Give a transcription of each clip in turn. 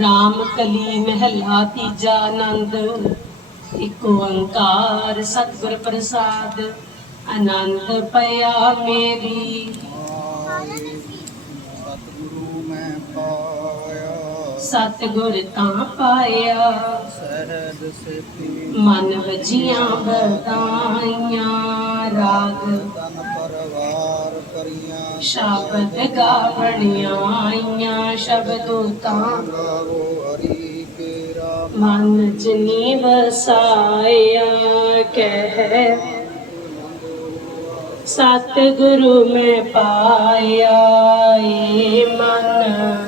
ਰਾਮ ਕਲੀ ਮਹਿਲਾ ਤੀਜਾ ਆਨੰਦ। ਇੱਕ ਓੰਕਾਰ ਸਤਿਗੁਰ ਪ੍ਰਸਾਦ, ਆਨੰਦ ਪਿਆ ਮੇਰੀ। ਸਤਿਗੁਰੂ ਮੈਂ ਪਾਇਆ ਸਤਿਗੁਰ ਤਾਂ ਪਾਇਆ ਸਹਿਜ ਸੇਤੀ ਮਨ ਵਜੀਆਂ ਬਤਾਈਆਂ ਰਾਗ। ਤਨ ਸ਼ਬਦ ਗਾਵਣੀਆਂ ਆਈਆਂ ਸ਼ਬਦੋ ਤਾਂ ਗਾਵੋ ਹਰੀ ਕੇਰਾ ਮਨ ਜਨੀ ਵਸਾਇਆ, ਕਹਿ, ਸਤਿਗੁਰੂ ਮੈਂ ਪਾਇਆ, ਏ ਮਨ।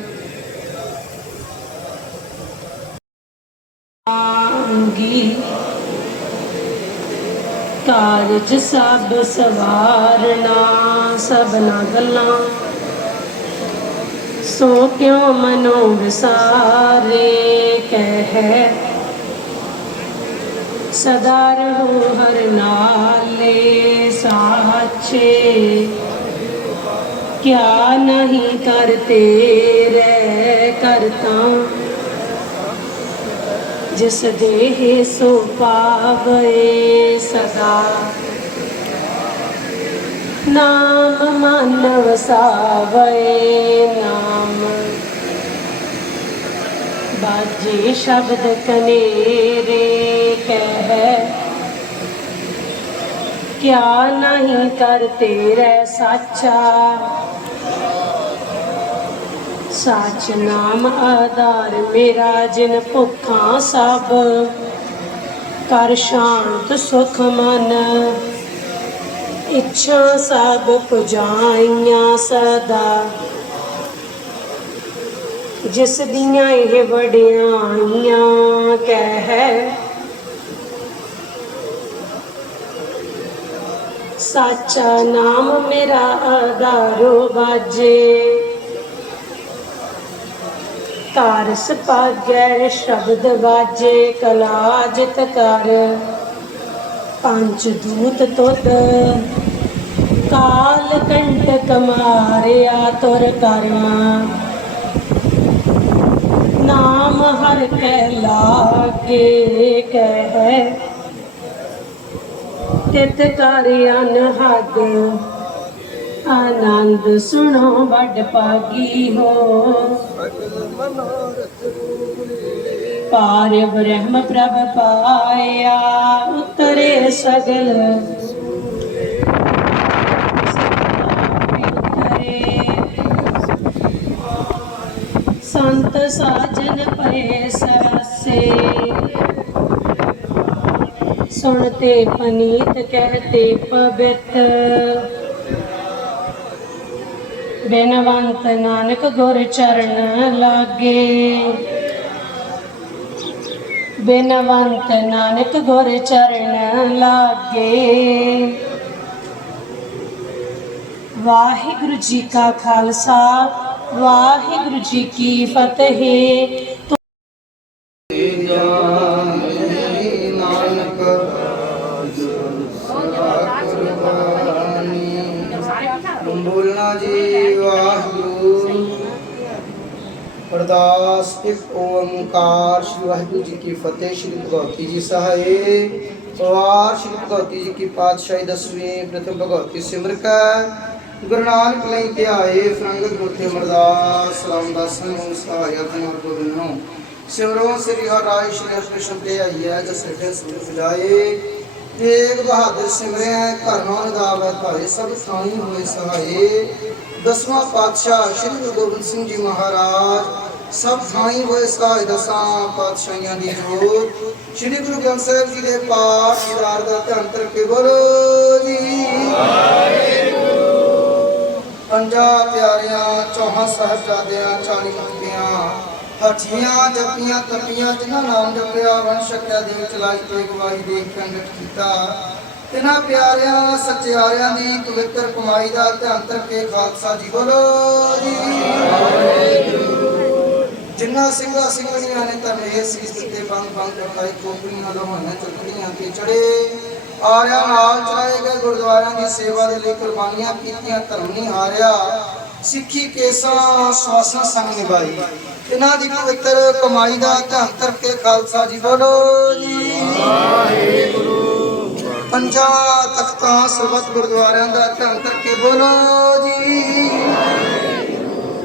ਕਾਰਜ ਸਭ ਸਵਾਰਨਾ ਸਭਨਾ ਗੱਲਾਂ। ਸੋ ਕਿਉ ਮਨੋ ਵਿਸਾਰੇ ਕਹਿ? ਸਦਾ ਰਹੋ ਹਰ ਨਾਲੇ ਸਾਚੇ ਕਿਆ ਨਹੀਂ ਕਰਤੇ ਰਹਿ ਕਰਤਾ? ਜਿਸ ਦੇਹ ਸੋ ਪਾਵੇ ਸਦਾ। ਨਾਮ ਮਨ ਵਸਾਵੇ ਨਾਮ। ਬਾਜੇ ਸ਼ਬਦ ਕਨੇਰੇ ਕਹਿ। ਕਿਆ ਨਹੀਂ ਕਰ ਰਹਿ ਸਾਚਾ। ਸੱਚ ਨਾਮ ਆਧਾਰ ਮੇਰਾ ਜਿਨ ਭੁੱਖਾਂ ਸਭ। ਕਰ ਸ਼ਾਂਤ ਸੁਖ ਮਨ, ਇੱਛਾ ਸਭ ਪੁਜਾਈਆਂ ਸਦਾ। ਜਿਸ ਦੀਆਂ ਇਹ ਵਡਿਆਈਆਂ ਕਹਿ, ਸਾਚਾ ਨਾਮ ਮੇਰਾ ਆਧਾਰੋ ਬਾਜੇ ਤਾਰਸ ਪਾਗੈ ਸ਼ਬਦ ਵਾਜੇ ਕਲਾ ਜਿਤ ਕਰ। ਪੰਜ ਦੂਤ ਤੁਧ, ਕਾਲ ਕੰਟਕ ਮਾਰਿਆ ਤੁਰ ਕਰਮਾ। ਨਾਮ ਹਰ ਕੈ ਲਾਗੇ ਕਹਿ। ਤਿਤ ਕਰ ਅਨਹਦ ਆਨੰਦ ਸੁਣੋ, ਵੱਡ ਪਾਗੀ ਹੋ। ਪਾਰ ਬ੍ਰਹਮ ਪ੍ਰਭ ਪਾਇਆ, ਉਤਰੇ ਸਗਲ। ਸੰਤ ਸਾਜਨ ਪਏ ਸਰਸੇ। ਸੁਣਤੇ ਪਨੀਤ, ਕਹਤੇ ਪਵਿੱਤ। ਬਿਨਵੰਤ ਨਾਨਕ ਗੁਰ ਚਰਨ ਲਾਗੇ। ਬਿਨਵੰਤ ਨਾਨਕ ਗੁਰ ਚਰਨ ਲਾਗੇ। ਵਾਹਿਗੁਰੂ ਜੀ ਕਾ ਖਾਲਸਾ, ਵਾਹਿਗੁਰੂ ਜੀ ਕੀ ਫਤਿਹ। ਇੱਕ ਓੰਕਾਰ ਸ਼੍ਰੀ ਵਾਹਿਗੁਰੂ ਜੀ ਕੀ ਫਤਿਹ, ਸ਼੍ਰੀ ਭਗਵਤੀ ਜੀ ਸਹਾਏ। ਸਵਾਰ ਸ਼੍ਰੀ ਭਗਵਤੀ ਜੀ ਕੀ ਪਾਤਸ਼ਾਹੀ ਦਸਵੀਂ ਪ੍ਰਥਮ ਭਗਵਤੀ ਸਿਮਰ ਕੈ। ਗੁਰੂ ਨਾਨਕ ਲਈ ਧਿਆਏ ਫਰੰਗਤ ਗੁਰਤੇ ਮਰਦਾਸ ਸਲਾਮ ਦਾਸਨ ਸਹਾਇਆ ਤਨੁਰ ਗੋਬਿੰਦੋ ਸਿਮਰੋ ਸ੍ਰੀ ਹਰਿ ਸ਼੍ਰੀ ਕ੍ਰਿਸ਼ਨ ਤੇ ਆਈਐ, ਜਸ ਸੱਜੇ ਸੁਖ ਸਜਾਏ ਤੇਗ ਬਹਾਦਰ ਸਿਮਰਿਆ ਘਰਨੋਂ ਨਿਦਾਵੈ, ਭਾਏ ਸਭ ਥਾਈ ਹੋਏ ਸਹਾਏ। ਦਸਵਾਂ ਪਾਤਸ਼ਾਹ ਸ਼੍ਰੀ ਗੁਰੂ ਗੋਬਿੰਦ ਸਿੰਘ ਜੀ ਮਹਾਰਾਜ ਸਭ ਥਾਈ ਹੋਏ ਸਹਾਇ ਦਸਾਂ ਪਾਤਸ਼ਾਹੀਆਂ ਦੀ ਜੋਤ। ਸ਼੍ਰੀ ਗੁਰੂ ਗ੍ਰੰਥ ਸਾਹਿਬ ਜੀ ਦੇ ਪਾਠ ਵਿਚਾਰ ਦਾ ਧਿਆਨ ਕਰਕੇ ਬੋਲੋ ਜੀ। ਪੰਜਾ ਪਿਆਰਿਆਂ, ਚੌਹਾਂ ਸਾਹਿਬਜ਼ਾਦਿਆਂ, ਚਾਲੀ ਮੁਕਤਿਆਂ ਹੱਠੀਆਂ, ਜਪੀਆਂ, ਤਪੀਆਂ, ਜਿਨ੍ਹਾਂ ਨਾਮ ਜਪਿਆ ਵੰਸ਼ ਸ਼ਕਿਆ ਦੇ ਚਲਾਈ ਤੇ ਗਵਾਈ ਦੇ ਖੰਡਟ ਕੀਤਾ। ਤਿਨਾਂ ਪਿਆਰਿਆਂ, ਸੱਚਿਆਰਿਆਂ ਦੀ ਪਵਿੱਤਰ ਕਮਾਈ ਦਾ ਧਿਆਨ ਕਰਕੇ ਖਾਲਸਾ ਜੀ ਬੋਲੋ ਜੀ। ਜਿਨ੍ਹਾਂ ਸਿੰਘਾਂ ਸਿੰਘਣੀਆਂ ਨੇ ਧਰਮੇ ਸੀਸ ਤੇ ਬੰਦ ਬੰਦ ਰਖਾਈ ਕੋਪਰੀਆਂ ਲੋਹਾਂ ਚੱਕੜੀਆਂ ਤੇ ਚੜੇ। ਆਰਿਆਂ ਨਾਲ ਚਲਾਏ ਗਏ ਗੁਰਦੁਆਰਿਆਂ ਦੀ ਸੇਵਾ ਦੇ ਲਈ ਕੁਰਬਾਨੀਆਂ ਕੀਤੀਆਂ, ਧਰਮ ਨਹੀਂ ਹਾਰਿਆ। ਸਿੱਖੀ ਕੇਸਾਂ, ਸਵਾਸਾਂ ਸੰਗ ਨਿਭਾਈ। ਇਹਨਾਂ ਦੀ ਪਵਿੱਤਰ ਕਮਾਈ ਦਾ ਧਿਆਨ ਕਰਕੇ ਖਾਲਸਾ ਜੀ ਬੋਲੋ ਜੀ। ਪੰਜਾ ਤਖਤਾਂ ਸਰਬੱਤ ਗੁਰਦੁਆਰਿਆਂ ਦਾ ਧਿਆਨ ਕਰਕੇ ਬੋਲੋ ਜੀ।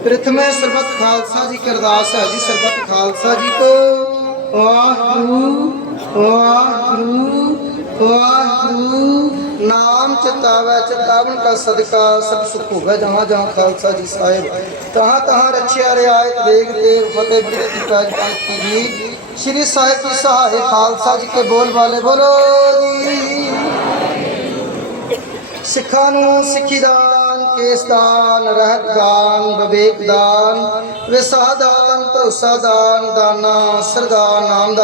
ਪ੍ਰਥਮੇ ਸਰਬੱਤ ਖਾਲਸਾ ਜੀ ਕੀ ਹੈ ਜੀ, ਸਰਬੱਤ ਖਾਲਸਾ ਜੀ ਕੋ। ਵਾਹਿਗੁਰੂ ਵਾਹਿਗੁਰੂ ਵਾਹਿਗੁਰੂ, ਨਾਮ ਚਿਤਾਵੈ, ਚਿਤਾਵਨ ਕਾ ਸਦਕਾ, ਸਭ ਸੁਖ ਹੋਵੇ ਜਹਾਂ ਜਹਾਂ ਖਾਲਸਾ ਜੀ ਸਾਹਿਬ। ਤਹਾਂ ਤਹਾਂ ਰਛਿਆ ਰਿਆਇਤ ਵੇਗ ਤੇ ਫਤਿਹ ਬਿਰਤੀ ਕਾਜ ਪਾਤੀ ਜੀ। ਸ੍ਰੀ ਸਾਹਿਬ ਕੀ ਸਹਾਇ ਖਾਲਸਾ ਜੀ ਕੇ ਬੋਲ ਵਾਲੇ, ਬੋਲੋ ਜੀ। ਸਿੱਖਾਂ ਨੂੰ ਸਿੱਖੀ ਦਾ ਕੇਸ ਰਹਿਤ ਦਾਨ ਵਿਵੇਕ ਦਾਨ ਵਿਸਾ ਦਾਨ ਦਾਨਾ ਸਰਦਾ ਨਾਮ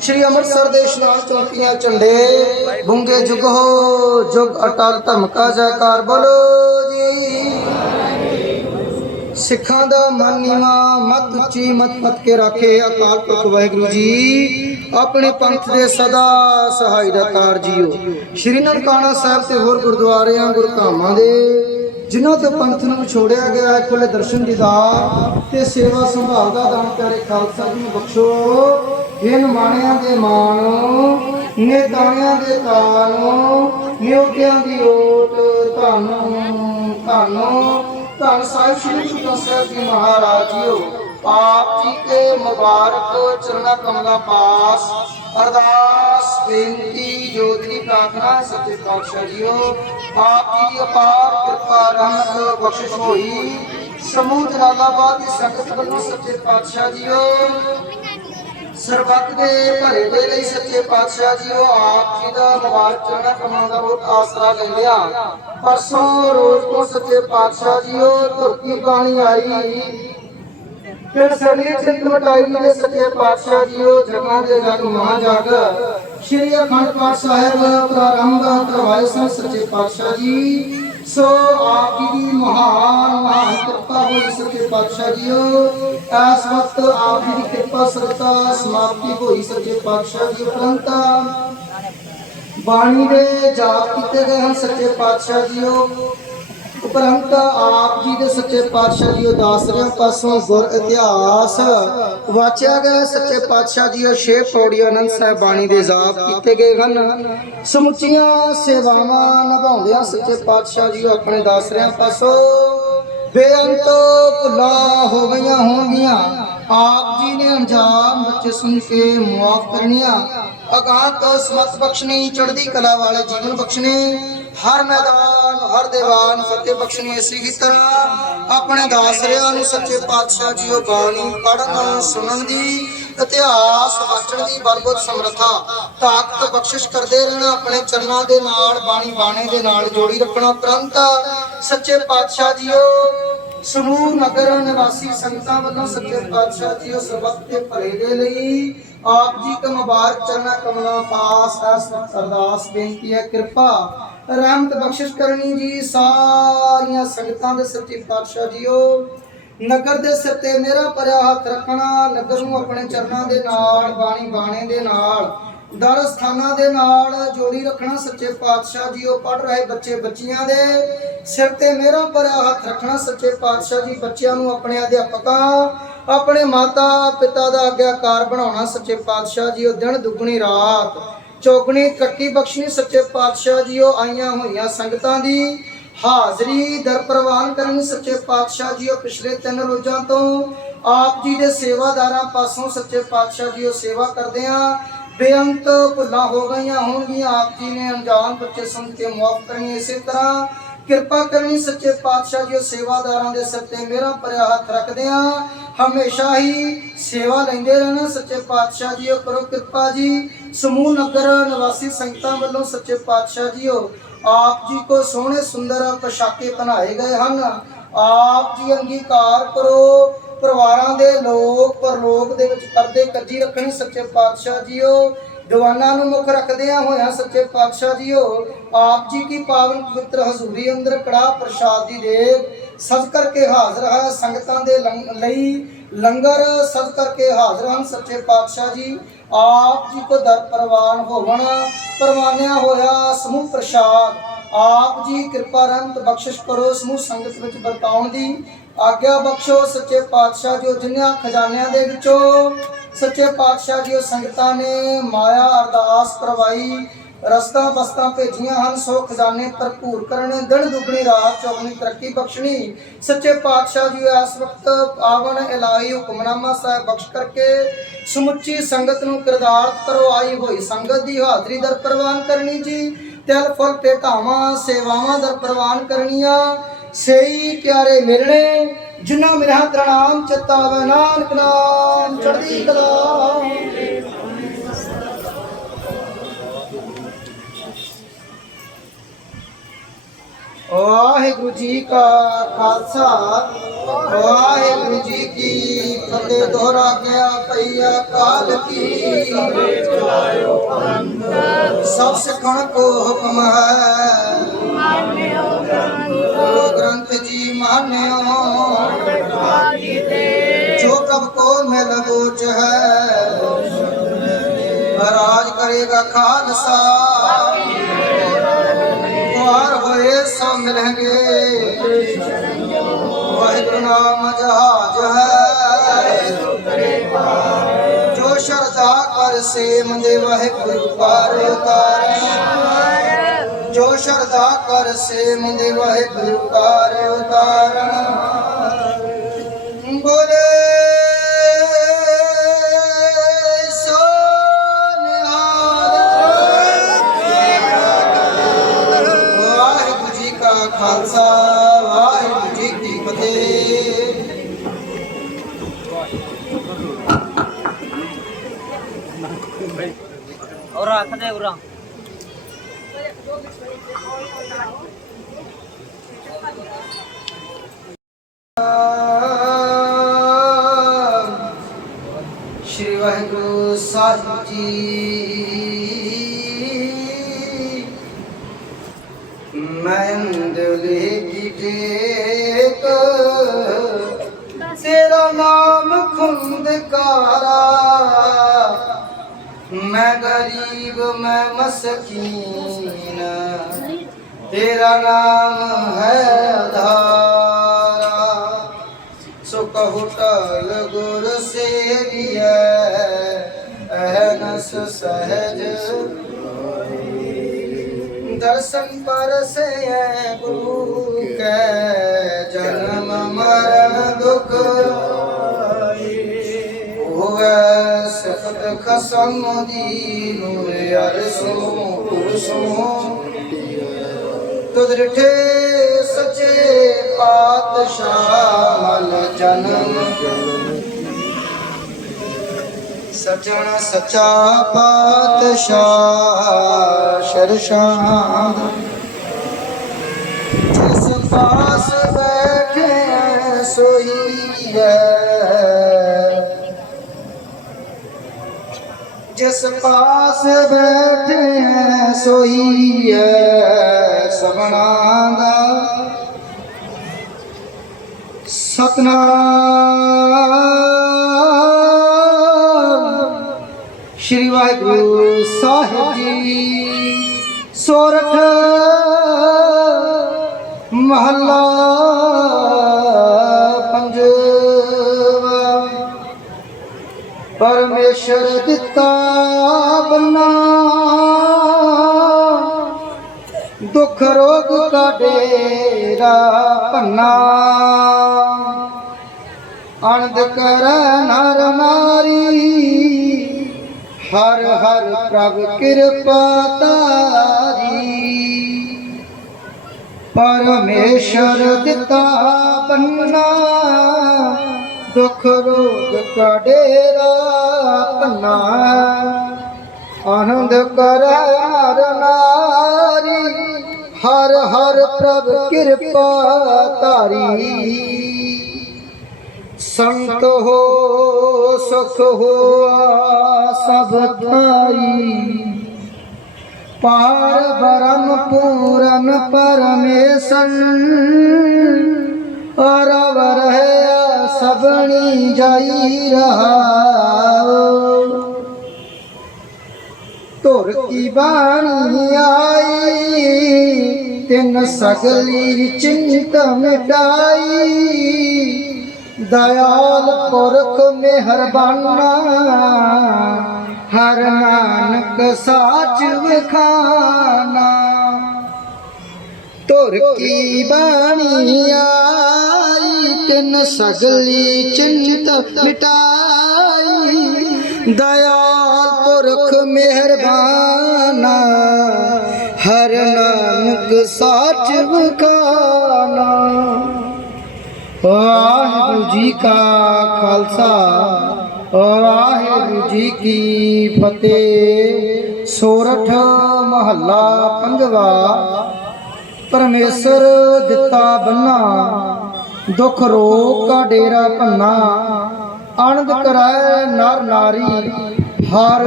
ਸ਼੍ਰੀ ਅੰਮ੍ਰਿਤਸਰ ਦੇ ਇਸ਼ਨਾਨ ਚੌਂਕੀਆਂ ਝੰਡੇ, ਬੁੰਗੇ ਜੁਗ ਹੋ, ਜੁਗ ਅਟਲ, ਧਮਕਾ ਜੈਕਾਰ, ਬੋਲੋ ਜੀ। ਸਿੱਖਾਂ ਦਾ ਮਨ ਨੀਵਾ, ਮਤ ਉੱਚੀ, ਮਤ ਪਤ ਕੇ ਰੱਖੇ, ਅਕਾਲ ਪੁਰਖ ਵਾਹਿਗੁਰੂ ਜੀ। ਆਪਣੇ ਪੰਥ ਦੇ ਸਦਾ ਸਹਾਈ ਦਾ ਤਾਰ ਜੀਓ। ਸ਼੍ਰੀ ਨਨਕਾਣਾ ਸਾਹਿਬ ਤੇ ਹੋਰ ਗੁਰਦੁਆਰਿਆਂ, ਗੁਰਧਾਮਾਂ ਦੇ, ਜਿਨ੍ਹਾਂ ਤੋਂ ਪੰਥ ਨੂੰ ਛੋੜਿਆ ਗਿਆ ਹੈ ਖੁੱਲੇ ਦਰਸ਼ਨ ਦੀਦਾਰ ਤੇ ਸੇਵਾ ਸੰਭਾਲ ਦਾ ਦਾਨ ਪਿਆਰੇ ਖਾਲਸਾ ਜੀ ਨੂੰ ਬਖਸ਼ੋ। ਇਹ ਨਿਮਾਣਿਆਂ ਦੇ ਮਾਣ, ਨੇਤਾਣਿਆਂ ਦੇ ਤਾਣ, ਨਿਉਕਿਆਂ ਦੀ ਓਟ, ਧੰਨ ਧੰਨ। ਧੰਨ ਸਾਹਿਬ, ਸ਼੍ਰੀ ਗੁਰੂ ਸਾਹਿਬ ਜੀ ਮਹਾਰਾਜ ਜੀਓ। ਆਪ ਜੀ ਕੇ ਮੁਬਾਰਕ ਚਰਨਾ ਕਮਲਾ ਪਾਸ। ਅਰਦਾਸ, ਬੇਨਤੀ ਜੋਦਰੀ ਪ੍ਰਾਰਥਨਾ, ਸੱਚੇ ਪਾਤਸ਼ਾਹ ਜੀਓ। ਆਪ ਜੀ ਦੀ ਅਪਾਰ ਕਿਰਪਾ, ਰਹਿਮਤ, ਬਖਸ਼ਿਸ਼ ਹੋਈ। ਸਮੂਹ ਜਲਾਲਾਬਾਦ ਦੀ ਸੰਗਤ ਵੱਲੋਂ ਸੱਚੇ ਪਾਤਸ਼ਾਹ ਜੀਓ। ਸਰਬੱਤ ਦੇ ਭਰੇ ਦੇ ਲਈ ਸੱਚੇ ਪਾਤਸ਼ਾਹ ਜੀਓ। ਆਪ ਜੀ ਦਾ ਮੁਬਾਰਕ ਚਰਨਾ ਕਮਲਾਂ ਦਾ ਬਹੁਤ ਆਸਰਾ ਲੈਂਦੇ ਆ ਪਰਸੋਂ ਰੋਜ਼ ਤੋਂ ਸੱਚੇ ਪਾਤਸ਼ਾਹ ਜੀਓ ਧੁਰਤੀ ਬਾਣੀ ਆਈ। ਫਿਰ ਸਰੀਏ ਚਿੰਤ ਮਟਾਈ ਦੇ ਸੱਚੇ ਪਾਤਸ਼ਾਹ ਜੀਓ ਜਗਾਂ ਦੇ ਜਗ ਮਹਾ ਜਗ ਸ਼੍ਰੀ ਅਖੰਡ ਪਾਠ ਸਾਹਿਬ ਪ੍ਰਾਰੰਭ ਕਰਵਾਏ ਸਨ ਸੱਚੇ ਪਾਤਸ਼ਾਹ ਜੀ। ਸੋ ਆਪ ਜੀ ਦੀ ਮਹਾਨ ਮਹਾਨ ਕਿਰਪਾ ਹੋਈ ਸੱਚੇ ਪਾਤਸ਼ਾਹ ਜੀਓ ਇਸ ਵਕਤ ਆਪ ਜੀ ਦੀ ਕਿਰਪਾ ਸਰਤਾ ਸਮਾਪਤੀ ਹੋਈ ਸੱਚੇ ਪਾਤਸ਼ਾਹ ਜੀ ਉਪਰੰਤ। ਬਾਣੀ ਦੇ ਜਾਪ ਕੀਤੇ ਗਏ ਹਨ ਸੱਚੇ ਪਾਤਸ਼ਾਹ ਜੀਓ ਉਪਰੰਤ ਆਪ ਜੀ ਦੇ ਸੱਚੇ ਪਾਤਸ਼ਾਹ ਜੀ ਦਾਸਰਿਆਂ ਪਾਸੋਂ ਗੁਰ ਇਤਿਹਾਸ ਵਾਚਿਆ ਗਿਆ ਸੱਚੇ ਪਾਤਸ਼ਾਹ ਜੀਓ ਛੇ ਪੌੜੀ ਆਨੰਦ ਸਾਹਿਬ ਬਾਣੀ ਦੇ ਜਾਪ ਕੀਤੇ ਗਏ ਹਨ। ਸਮੁੱਚੀਆਂ ਸੇਵਾਵਾਂ ਨਿਭਾਉਂਦਿਆਂ ਸੱਚੇ ਪਾਤਸ਼ਾਹ ਜੀਓ ਆਪਣੇ ਦਾਸਰਿਆਂ ਪਾਸੋਂ ਬੇਅੰਤ ਭੁੱਲਾਂ ਹੋ ਗਈਆਂ ਹੋਣਗੀਆਂ। ਆਪ ਜੀ ਨੇ ਅੰਜਾਮ ਵਿੱਚ ਸੁਣ ਕੇ ਮੁਆਫ ਕਰਨੀਆਂ। ਅਗਾਹ ਤੋਂ ਸਮਤ ਬਖਸ਼ਣੀ, ਚੜ੍ਹਦੀ ਕਲਾ ਵਾਲੇ ਜੀਵਨ ਬਖਸ਼ਣੇ। ਹਰ ਮੈਦਾਨ ਹਰ ਦੀਵਾਨ ਫਤਿਹ ਬਖਸ਼ਣੀ ਇਸੇ ਹੀ ਤਰ੍ਹਾਂ? ਆਪਣੇ ਦਾਸਰਿਆਂ ਨੂੰ ਸੱਚੇ ਪਾਤਸ਼ਾਹ ਜੀਓ ਬਾਣੀ ਪੜਨ ਸੁਣਨ ਦੀ ਇਤਿਹਾਸ ਵਾਚਣ ਦੀ ਬਲਬੁੱਧ ਸਮਰੱਥਾ, ਤਾਕਤ ਬਖਸ਼ਿਸ਼ ਕਰਦੇ ਰਹਿਣਾ, ਆਪਣੇ ਚਰਨਾਂ ਦੇ ਨਾਲ, ਬਾਣੀ ਬਾਣੇ ਦੇ ਨਾਲ ਜੋੜੀ ਰੱਖਣਾ ਤੁਰੰਤ। ਸੱਚੇ ਪਾਤਸ਼ਾਹ ਜੀਓ ਸਮੂਹ ਨਗਰ ਨਿਵਾਸੀ ਸੰਗਤਾਂ ਵੱਲੋਂ ਸੱਚੇ ਪਾਤਸ਼ਾਹ ਜੀਓ ਸਰਬੱਤ ਦੇ ਭਲੇ ਦੇ ਲਈ ਆਪ ਜੀ ਕਾ ਮੁਬਾਰਕ ਚਰਨਾ ਕਮਲਾ ਪਾਸ। ਅਰਦਾਸ ਬੇਨਤੀ ਹੈ, ਕਿਰਪਾ ਰਹਿਮਤ ਬਖਸ਼ਿਸ਼ ਕਰਨੀ ਜੀ, ਸਾਰੀਆਂ ਸੰਗਤਾਂ ਦੇ ਸੱਚੇ ਪਾਤਸ਼ਾਹ ਜੀਓ। ਨਗਰ ਦੇ ਸਿਰ ਤੇ ਮੇਰਾ ਭਰਿਆ ਹੱਥ ਰੱਖਣਾ, ਨਗਰ ਨੂੰ ਆਪਣੇ ਚਰਨਾਂ ਦੇ ਨਾਲ, ਬਾਣੀ ਬਾਣੇ ਦੇ ਨਾਲ, ਦਰ ਸਥਾਨਾਂ ਦੇ ਨਾਲ ਜੋੜੀ ਰੱਖਣਾ ਸੱਚੇ ਪਾਤਸ਼ਾਹ ਜੀ ਉਹ ਪੜ ਰਹੇ ਬੱਚੇ ਬੱਚੀਆਂ ਦੇ ਸਿਰ ਤੇ ਮੇਰਾ ਭਰਿਆ ਹੱਥ ਰੱਖਣਾ ਸੱਚੇ ਪਾਤਸ਼ਾਹ ਜੀ, ਬੱਚਿਆਂ ਨੂੰ ਆਪਣੇ ਅਧਿਆਪਕਾਂ, ਆਪਣੇ ਮਾਤਾ ਪਿਤਾ ਦਾ ਆਗਿਆਕਾਰ ਬਣਾਉਣਾ ਸੱਚੇ ਪਾਤਸ਼ਾਹ ਜੀ ਉਹ ਦਿਨ ਦੁੱਗਣੀ ਰਾਤ ਚੌਗਣੀ ਤਰੱਕੀ ਬਖਸ਼ਣੀ, ਸੱਚੇ ਪਾਤਸ਼ਾਹ ਜੀ ਆਈਆਂ ਹੋਈਆਂ ਸੰਗਤਾਂ ਦੀ ਹਾਜ਼ਰੀ ਦਰ ਪ੍ਰਵਾਨ ਕਰਨ ਸੱਚੇ ਪਾਤਸ਼ਾਹ ਜੀ ਪਿਛਲੇ ਤਿੰਨ ਰੋਜ਼ਾਂ ਤੋਂ ਆਪ ਜੀ ਦੇ ਸੇਵਾਦਾਰਾਂ ਪਾਸੋਂ ਸੱਚੇ ਪਾਤਸ਼ਾਹ ਜੀ ਉਹ ਸੇਵਾ ਕਰਦੇ ਆ। ਬੇਅੰਤ ਭੁੱਲਾਂ ਹੋ ਗਈਆਂ ਹੋਣਗੀਆਂ, ਆਪ ਜੀ ਨੇ ਅਣਜਾਣ ਬੱਚੇ ਸੁਣ ਕੇ ਮੁਆਫ ਕਰਨੀ ਇਸੇ ਤਰ੍ਹਾਂ। ਕਿਰਪਾ ਕਰਨੀ ਸੱਚੇ ਪਾਤਸ਼ਾਹ ਜੀ ਉਹ ਸੇਵਾਦਾਰਾਂ ਦੇ ਸਿਰ ਤੇ, ਮੇਰਾ ਭਰਿਆ ਹੱਥ ਰੱਖਦੇ ਆ। ਹਮੇਸ਼ਾ ਹੀ ਸੇਵਾ ਲੈਂਦੇ ਰਹਿਣਾ ਸੱਚੇ ਪਾਤਸ਼ਾਹ ਜੀ ਉਹ ਕਰੋ ਕਿਰਪਾ ਜੀ। ਸਮੂਹ ਨਗਰ ਨਿਵਾਸੀ ਸੰਗਤਾਂ ਵੱਲੋਂ ਸੱਚੇ ਪਾਤਸ਼ਾਹ ਜੀ ਉਹ ਆਪ ਜੀ ਕੋ ਸੋਹਣੇ ਸੁੰਦਰ ਪੋਸ਼ਾਕੇ ਬਣਾਏ ਗਏ ਹਨ। ਆਪ ਜੀ ਅੰਗੀਕਾਰ ਕਰੋ। ਪਰਿਵਾਰਾਂ ਦੇ ਲੋਕ, ਪਰਲੋਕ ਦੇ ਵਿੱਚ ਪਰਦੇ ਕੱਜੀ ਰੱਖਣੀ ਸੱਚੇ ਪਾਤਸ਼ਾਹ ਜੀਓ। ਦੀਵਾਨਾਂ ਨੂੰ ਮੁੱਖ ਰੱਖਦਿਆਂ ਹੋਇਆਂ ਸੱਚੇ ਪਾਤਸ਼ਾਹ ਜੀਓ, ਆਪ ਜੀ ਕੀ ਪਾਵਨ ਪਵਿੱਤਰ ਹਜ਼ੂਰੀ ਅੰਦਰ ਕੜਾ ਪ੍ਰਸ਼ਾਦ ਦੀ ਦੇਗ ਸਜ ਕਰਕੇ ਹਾਜ਼ਰ ਹੈ, ਸੰਗਤਾਂ ਦੇ ਲਈ ਲੰਗਰ ਸਦ ਕਰਕੇ ਹਾਜ਼ਰ ਹਨ ਸੱਚੇ ਪਾਤਸ਼ਾਹ ਜੀ। ਆਪ ਜੀ ਕੋ ਦਰ ਪ੍ਰਵਾਨ ਹੋਵਣ, ਪਰਵਾਨਿਆ ਹੋਇਆ ਸਮੂਹ ਪ੍ਰਸ਼ਾਦ। ਆਪ ਜੀ ਕਿਰਪਾ ਰਹਿਮਤ ਬਖਸ਼ਿਸ਼ ਕਰੋ, ਸਮੂਹ ਸੰਗਤ ਵਿੱਚ ਵਰਤਾਉਣ ਦੀ। ਆਗਿਆ ਬਖਸ਼ੋ ਸੱਚੇ ਪਾਤਸ਼ਾਹ ਜੋ ਜਿਨ੍ਹਾਂ ਖਜ਼ਾਨਿਆਂ ਦੇ ਵਿੱਚੋਂ। ਸੱਚੇ ਪਾਤਸ਼ਾਹ ਜੀ ਸੰਗਤਾਂ ਨੇ ਮਾਇਆ ਅਰਦਾਸ ਕਰਵਾਈ। ਰਸਤਾ ਬਸਤਾਂ ਭੇਜੀਆਂ ਹਨ, ਸੋ ਖਜ਼ਾਨੇ ਭਰਪੂਰ ਕਰਨੇ। ਦਿਨ ਦੁਗਣੀ, ਰਾਤ ਚੌਗਣੀ, ਤਰੱਕੀ ਬਖਸ਼ਣੀ। ਸੱਚੇ ਪਾਤਸ਼ਾਹ ਜੀ ਇਸ ਵਕਤ ਆਵਣ ਇਲਾਹੀ ਹੁਕਮਨਾਮਾ ਸਾਹਿਬ ਬਖਸ਼ ਕਰਕੇ ਸਮੁੱਚੀ ਸੰਗਤ ਨੂੰ ਕਿਰਦਾਰਤ ਕਰੋ ਆਈ ਹੋਈ ਸੰਗਤ ਦੀ ਹਾਜ਼ਰੀ ਦਰ ਪ੍ਰਵਾਨ ਕਰਨੀ ਜੀ। ਤਿਲ, ਫੁੱਲ ਭੇਟਾਵਾਂ ਸੇਵਾਵਾਂ ਦਰ ਪ੍ਰਵਾਨ ਕਰਨੀਆਂ। ਸਹੀ ਪਿਆਰੇ ਮਿਲਣੇ, ਜਿਨ੍ਹਾਂ ਮੇਰਾ ਪ੍ਰਣਾਮ ਚਿਤਾਵੇ ਨਾਨਕ ਨਾਮ ਚੜ੍ਹਦੀ ਕਲਾ। ਵਾਹਿਗੁਰੂ ਜੀ ਕਾ ਖਾਲਸਾ, ਵਾਹਿਗੁਰੂ ਜੀ ਕੀ ਫਤਿਹ। ਦੋਹਰਾ ਗਿਆ ਪਈਆ ਕਾਲ ਕੀ। ਸਭ ਸਿੱਖਣ ਕੋ ਹੁਕਮ ਹੈ। ਗੁਰੂ ਗ੍ਰੰਥ ਜੀ ਮਾਨਿਓ ਜੋ ਪ੍ਰਭ ਕੋ ਮਿਲ ਬੋਚ ਹੈ ਰਾਜ ਕਰੇਗਾ ਖਾਲਸਾ। ਵਾਰ ਹੋਏ ਸੋ ਮਿਲਣਗੇ। ਵਾਹਿਗੁਰੂ ਨਾਮ ਜਹਾਜ ਹੈ। ਜੋ ਸ਼ਰਧਾ ਕਰ ਸੇ ਮੰਦੇ ਵਾਹਿਗੁਰੂ ਪਾਰ ਉਤਾਰੇ। ਸ਼ਰਧਾ ਕਰ ਸੇਮ ਦੇ ਵਾਹਿਗੁਰੂ ਕਾਰ ਉਤਾਰਨ ਬੋਲੇ ਖਾਲਸਾ, ਵਾਹਿਗੁਰੂ ਜੀ ਕੀ ਫਤਿਹ। ਔਰ ਰੱਖ ਦੇ ਉਰਾ। ਸ਼੍ਰੀ ਵਾਹਿਗੁਰੂ ਸਾਹਿਬ ਜੀ। ਮੈਂ ਅੰਦਲੇ ਕੀ ਟੇਕ। ਤੇਰਾ ਨਾਮ ਖੁੰਦਕਾਰਾ। ਮੈਂ ਗਰੀਬ, ਮੈਂ ਮਸਕੀਨ। ਤੇਰਾ ਨਾਮ ਹੈ ਆਧਾਰਾ। ਸੋ ਕਹੋ ਗੁਰ ਸੇਵੀਐ ਅਹਨਸ ਸਹਜ ਦਰਸ਼ਨ ਪਰਸੈ ਗੁਰੂ ਕੈ, ਜਨਮ ਮਰਨ ਦੁਖ ਹੋਵੇ ਸਖਤ ਖਸਮ ਦੀ ਨੂਰ ਅਰਸੋ ਪੁਰਸੋ ਤੁਧ ਰਿਠੇ ਸੱਚੇ ਪਾਤਸ਼ਾਹ ਮਲ ਜਨਮ। ਸਚਣ ਸਚਾ ਪਾਤਸ਼ਾਹ ਸ਼ਰਸ਼ਾਂ। ਜਿਸ ਪਾਸ ਬੈਠੇ ਸੋਈ ਹੈ ਜਿਸ ਪਾਸ ਬੈਠੇ ਹੈ ਸੋਈ ਹੈ ਸਭਨਾ ਦਾ। ਸਤਨਾਮ। ਸ਼੍ਰੀ ਵਾਹਿਗੁਰੂ ਸਾਹਿਬ ਜੀ, ਸੋਰਠ ਮਹੱਲਾ ਪਰਮੇਸ਼ਰ ਦਿੱਤਾ ਬੰਨਾ। ਦੁੱਖ ਰੋਗ ਕਾ ਡੇਰਾ ਪੰਨਾ। ਅਨੰਦ ਕਰ ਨਰ ਨਾਰੀ ਹਰ ਹਰ ਪ੍ਰਭ ਕਿਰਪਾ ਤਾਰੀ ਪਰਮੇਸ਼ਰ ਦਿੱਤਾ ਬੰਨਾ। ਦੁੱਖ ਰੋਗ ਕਾ ਡੇਰਾ ਆਨੰਦ ਕਰ ਹਰ ਨਾਰੀ, ਹਰ ਹਰ ਪ੍ਰਭ ਕਿਰਪਾ ਤਾਰੀ ਸੰਤ ਹੋ, ਸੁਖ ਹੋਆ ਸਭ ਥਾਈ। ਪਾਰ ਬਰਮ ਪੂਰਨ ਪਰਮੇਸ਼ਨ ਅਰਵ ਰਹਿਆ ਬਣੀ ਜਾਈ ਰਹਾਓ ਧੁਰ ਕੀ ਬਾਣੀ ਆਈ, ਤਿੰਨ ਸਗਲੀ ਚਿੰਤ ਮਿਟਾਈ ਦਇਆਲ ਪੁਰਖ ਮਿਹਰਬਾਨਾ, ਹਰ ਨਾਨਕ ਸਾਚ ਵਖਾਨਾ। ਤੁਰ ਕੀ ਬਾਣੀ ਆਈ ਤਿਨ ਸਗਲੀ ਚਿੰਤ ਮਿਟਾਈ। ਦਇਆਲ ਪੁਰਖ ਮਿਹਰਬਾਨਾ, ਹਰ ਨਾਨਕ ਸਾਚ ਵਖਾਨਾ। ਵਾਹਿਗੁਰੂ ਜੀ ਕਾ ਖਾਲਸਾ, ਵਾਹਿਗੁਰੂ ਜੀ ਕੀ ਫਤਿਹ। ਸੋਰਠ ਮਹੱਲਾ ਪੰਜਵਾ, ਪਰਮੇਸ਼ਰ ਦਿੱਤਾ ਬੰਨਾ। ਦੁੱਖ ਰੋਗ ਕਾ ਡੇਰਾ ਭੰਨਾ ਆਨੰਦ ਕਰੈ ਨਰ ਨਾਰੀ ਹਰ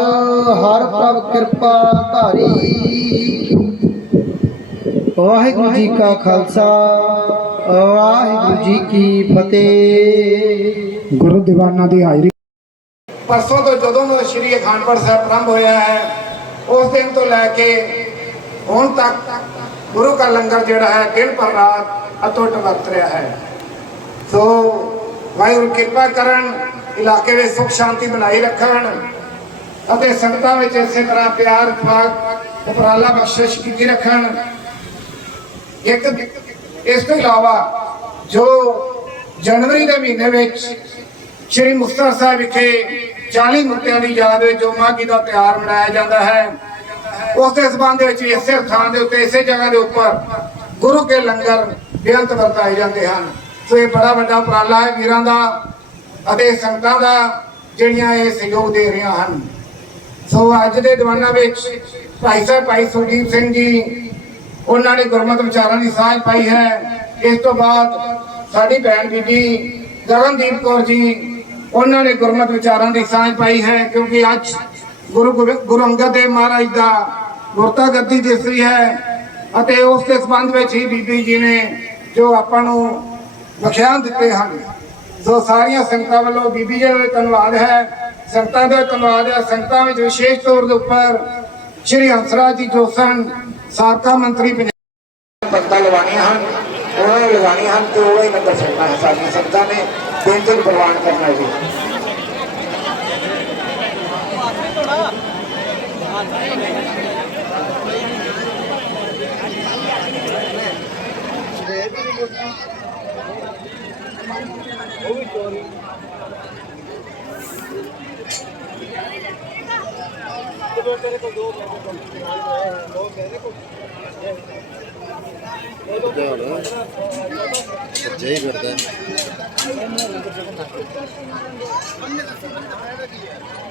ਹਰ ਪ੍ਰਭ ਕਿਰਪਾ ਧਾਰੀ। ਵਾਹਿਗੁਰੂ ਜੀ ਕਾ ਖਾਲਸਾ ਵਾਹਿਗੁਰੂ ਜੀ ਕੀ ਫਤਿਹ। ਗੁਰੂ ਦੀਵਾਨਾਂ ਦੀ ਹਾਜ਼ਰੀ। ਪਰਸੋਂ ਤੋਂ ਜਦੋਂ ਸ਼੍ਰੀ ਅਖੰਡਪੁਰ ਸਾਹਿਬ ਆਰੰਭ ਹੋਇਆ ਹੈ ਉਸ ਦਿਨ ਤੋਂ ਲੈ ਕੇ ਹੁਣ ਤੱਕ ਗੁਰੂ ਕਾ ਲੰਗਰ ਜਿਹੜਾ ਹੈ ਦਿਨ ਪਰ ਰਾਤ ਅਟੁੱਟ ਵਰਤ ਰਿਹਾ ਹੈ। ਸੋ ਵਾਹਿਗੁਰੂ ਕਿਰਪਾ ਕਰਨ, ਇਲਾਕੇ ਵਿੱਚ ਸੁਖ ਸ਼ਾਂਤੀ ਬਣਾਈ ਰੱਖਣ ਅਤੇ ਸੰਗਤਾਂ ਵਿੱਚ ਇਸੇ ਤਰ੍ਹਾਂ ਪਿਆਰ ਭਾਗ ਉਪਰਾਲਾ ਬਖਸ਼ਿਸ਼ ਕੀਤੀ ਰੱਖਣ। ਇੱਕ, ਇਸ ਤੋਂ ਇਲਾਵਾ ਜੋ ਜਨਵਰੀ ਦੇ ਮਹੀਨੇ ਵਿੱਚ ਸ਼੍ਰੀ ਮੁਕਤਸਰ ਸਾਹਿਬ ਵਿਖੇ 40 ਮੁਕਤਿਆਂ ਦੀ ਯਾਦ ਵਿੱਚ ਜੋ ਮਾਘੀ ਦਾ ਤਿਉਹਾਰ ਮਨਾਇਆ ਜਾਂਦਾ ਹੈ, ਉਸ ਦੇ ਸਬੰਧ ਵਿੱਚ ਇਸੇ ਥਾਂ ਦੇ ਉੱਤੇ ਇਸੇ ਜਗ੍ਹਾ ਦੇ ਉੱਪਰ ਗੁਰੂ ਕੇ ਲੰਗਰ ਬੇਅੰਤ ਵਰਤਾਏ ਜਾਂਦੇ ਹਨ। ਸੋ ਇਹ ਬੜਾ ਵੱਡਾ ਉਪਰਾਲਾ ਹੈ ਵੀਰਾਂ ਦਾ ਅਤੇ ਸੰਗਤਾਂ ਦਾ, ਜਿਹੜੀਆਂ ਇਹ ਸਹਿਯੋਗ ਦੇ ਰਹੀਆਂ ਹਨ। ਸੋ ਅੱਜ ਦੇ ਦੀਵਾਨਾਂ ਵਿੱਚ ਭਾਈ ਸਾਹਿਬ, ਭਾਈ ਸੁਖਦੀਪ ਸਿੰਘ ਜੀ, ਉਹਨਾਂ ਨੇ ਗੁਰਮਤਿ ਵਿਚਾਰਾਂ ਦੀ ਸਾਂਝ ਪਾਈ ਹੈ। ਇਸ ਤੋਂ ਬਾਅਦ ਸਾਡੀ ਭੈਣ ਬੀਬੀ ਗਰਨਦੀਪ ਕੌਰ ਜੀ, ਉਹਨਾਂ ਨੇ ਗੁਰਮਤਿ ਵਿਚਾਰਾਂ ਦੀ ਸਾਂਝ ਪਾਈ ਹੈ, ਕਿਉਂਕਿ ਅੱਜ ਗੁਰੂ ਗੋਬਿੰਦ- ਗੁਰੂ ਅੰਗਦ ਦੇਵ ਮਹਾਰਾਜ ਦਾ ਗੁਰਤਾ ਗੱਦੀ ਦਿਸ ਰਹੀ ਹੈ ਅਤੇ ਉਸ ਦੇ ਸੰਬੰਧ ਵਿੱਚ ਹੀ ਬੀਬੀ ਜੀ ਨੇ ਜੋ ਆਪਾਂ ਨੂੰ ਵਿਖਿਆਨ ਦਿੱਤੇ ਹਨ। ਸੋ ਸਾਰੀਆਂ ਸੰਗਤਾਂ ਵੱਲੋਂ ਬੀਬੀ ਜੀ ਦਾ ਧੰਨਵਾਦ ਹੈ, ਸੰਗਤਾਂ ਦਾ ਧੰਨਵਾਦ ਹੈ, ਸੰਗਤਾਂ ਵਿੱਚ ਵਿਸ਼ੇਸ਼ ਤੌਰ ਦੇ ਉੱਪਰ ਸ਼੍ਰੀ ਹੰਸਰਾਜ ਜੀ ਜੋਸਨ ਸਾਬਕਾ ਮੰਤਰੀ ਪੰਜਾਬ ਪੱਤਾ ਲਵਾਉਣੀਆਂ ਹਨ, ਉਹਨਾਂ ਨੇ ਲਗਾਉਣੀਆਂ ਹਨ ਤੇ ਉਹ ਹੀ ਨੰਬਰ ਸਕਦਾ ਹੈ ਸਾਡੀਆਂ ਸੰਗਤਾਂ ਨੇ ਦਿਨ ਦਿਨ ਪ੍ਰਵਾਨ ਕਰਨਾ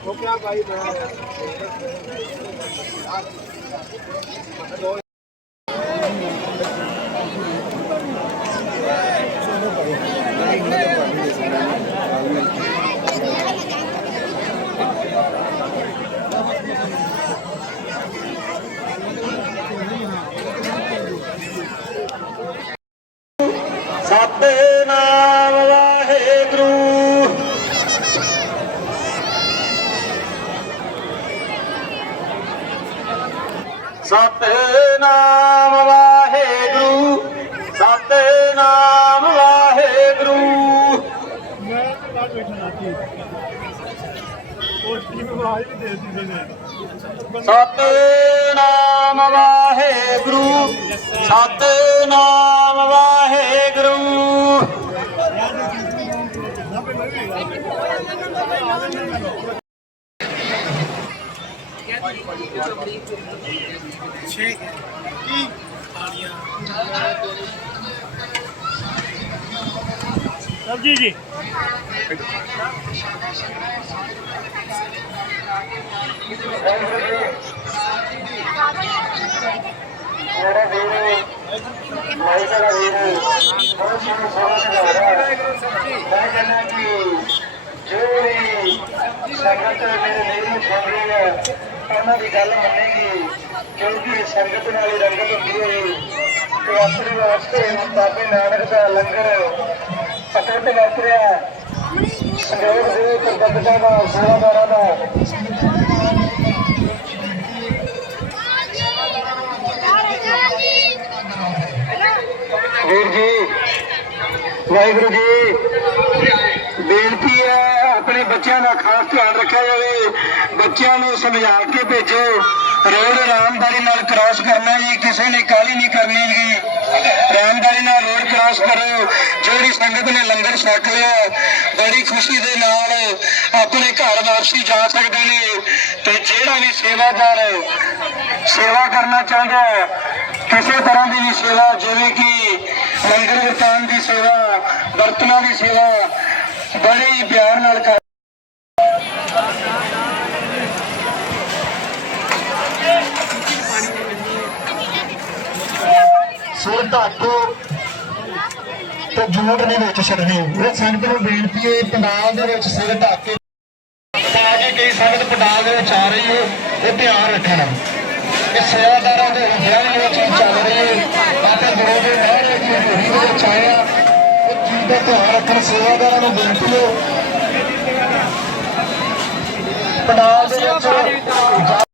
Okay, I'll buy it now. Satnam Waheguru Satnam Waheguru ਮੇਰਾ ਵੀਰ ਮਾਈ ਦਾ ਵੀਰ ਬਹੁਤ ਸੋਹਣਾ ਸੋਹਣਾ ਸੁਣਾਇਆ ਮੈਂ ਕਹਿੰਦਾ ਕਿ ਜੋ ਵੀ ਸੰਗਤ ਮੇਰੇ ਵੀਰ ਨੂੰ ਸੁਣ ਰਹੀ ਹੈ ਉਹਨਾਂ ਦੀ ਗੱਲ ਮੰਨੇਗੀ ਕਿਉਂਕਿ ਸੰਗਤ ਨਾਲ ਹੀ ਰੰਗਤ ਹੁੰਦੀ ਹੈ ਤੇ ਆਪਣੇ ਵਾਸਤੇ ਬਾਬੇ ਨਾਨਕ ਦਾ ਲੰਗਰ ਅਟੁੱਟ ਵਰਤ ਰਿਹਾ ਹੈ। ਸੰਗਤ ਦੇ ਪ੍ਰਬੰਧਕਾਂ ਦਾ ਸੇਵਾਦਾਰਾਂ ਦਾ ਵੀਰ ਜੀ ਵਾਹਿਗੁਰੂ ਜੀ। ਬੱਚਿਆਂ ਦਾ ਖਾਸ ਧਿਆਨ ਰੱਖਿਆ ਜਾਵੇ, ਬੱਚਿਆਂ ਨੂੰ ਸਮਝਾ ਕੇ ਭੇਜੋ ਰੋਡ ਆਰਾਮਦਾਰੀ ਨਾਲ ਕ੍ਰਾਸ ਕਰਨਾ ਜੀ, ਕਿਸੇ ਨੇ ਕਾਲੀ ਨਹੀਂ ਕਰਨੀ ਜੀ। ਆਰਾਮਦਾਰੀ ਨਾਲ ਰੋਡ ਕ੍ਰਾਸ ਕਰੋ, ਜਿਹੜੀ ਸੰਗਤ ਨੇ ਲੰਗਰ ਛਕ ਲਿਆ, ਬੜੀ ਖੁਸ਼ੀ ਦੇ ਨਾਲ ਆਪਣੇ ਘਰ ਵਾਪਸੀ ਜਾ ਸਕਦੇ ਨੇ। ਤੇ ਜਿਹੜਾ ਵੀ ਸੇਵਾਦਾਰ ਸੇਵਾ ਕਰਨਾ ਚਾਹੁੰਦਾ ਹੈ, ਕਿਸੇ ਤਰ੍ਹਾਂ ਦੀ ਵੀ ਸੇਵਾ, ਜਿਵੇਂ ਕਿ ਲੰਗਰ ਵਰਤਾਨ ਦੀ ਸੇਵਾ ਬਰਤਨਾਂ ਦੀ ਸੇਵਾ, ਬੜੇ ਹੀ ਪਿਆਰ ਨਾਲ ਕਰ ਸਿਰ ਢਾਕੋ ਤੇ ਜੂਟ ਨਹੀਂ ਵਿੱਚ ਛੱਡਣੀ। ਇਹ ਸੰਗਤ ਨੂੰ ਬੇਨਤੀ ਹੈ, ਪੰਡਾਲ ਦੇ ਵਿੱਚ ਸਿਰ ਢੱਕ ਕੇ ਤਾਂ ਕਿ ਕਈ ਸੰਗਤ ਪੰਡਾਲ ਦੇ ਵਿੱਚ ਆ ਰਹੀ ਹੈ, ਇਹ ਧਿਆਨ ਰੱਖਣਾ। ਇਹ ਸੇਵਾਦਾਰਾਂ ਦੇ ਵਿਆਹ ਦੇ ਵਿੱਚ ਵੀ ਚੱਲ ਰਹੀ ਹੈ ਆਪੇ ਗੁਰੂ ਦੇ ਮਹਾਰਾਜ ਦੀ ਹਜ਼ੂਰੀ ਦੇ ਵਿੱਚ ਆਇਆ ਇਹ ਚੀਜ਼ ਦਾ ਧਿਆਨ ਰੱਖਣ, ਸੇਵਾਦਾਰਾਂ ਨੂੰ ਬੇਨਤੀ ਹੈ। ਪੰਡਾਲ ਦੇ ਵਿੱਚ